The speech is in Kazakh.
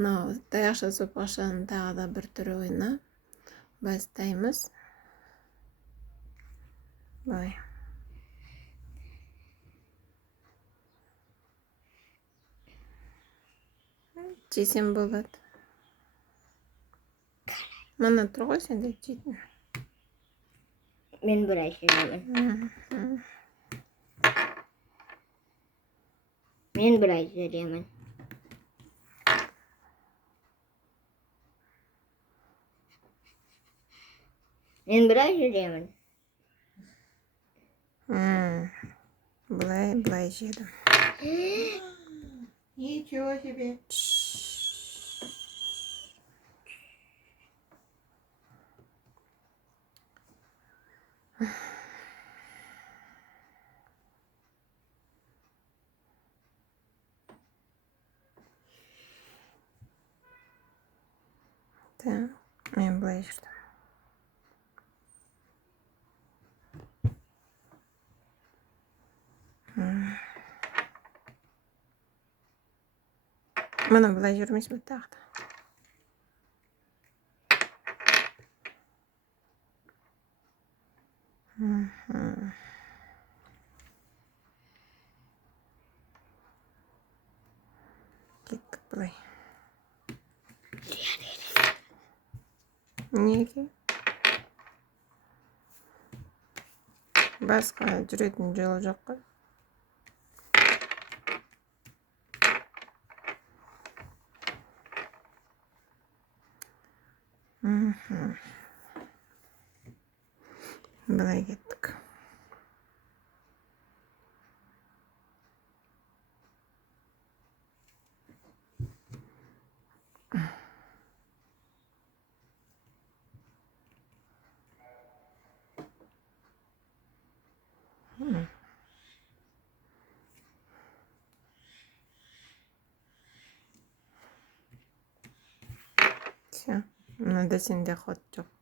Мынау таяқша сопақшаның тағы да бір түрі ойына бастаймыз. Былай. Жесем болады. Мына тұр ғой сенде жейтін. Мен бір ай жеймін. Мен бір ай жеймін. Мен бір ай жеймін. Былай жедім. Ничего себе. Так, мен былай жүрдім. Мына былай жүрмес бе тағы да. Кеттік былай. Неге? Басқа жүретін жолы жоқ қой. Былай кеттік. Все, мынада сенде ход жоқ.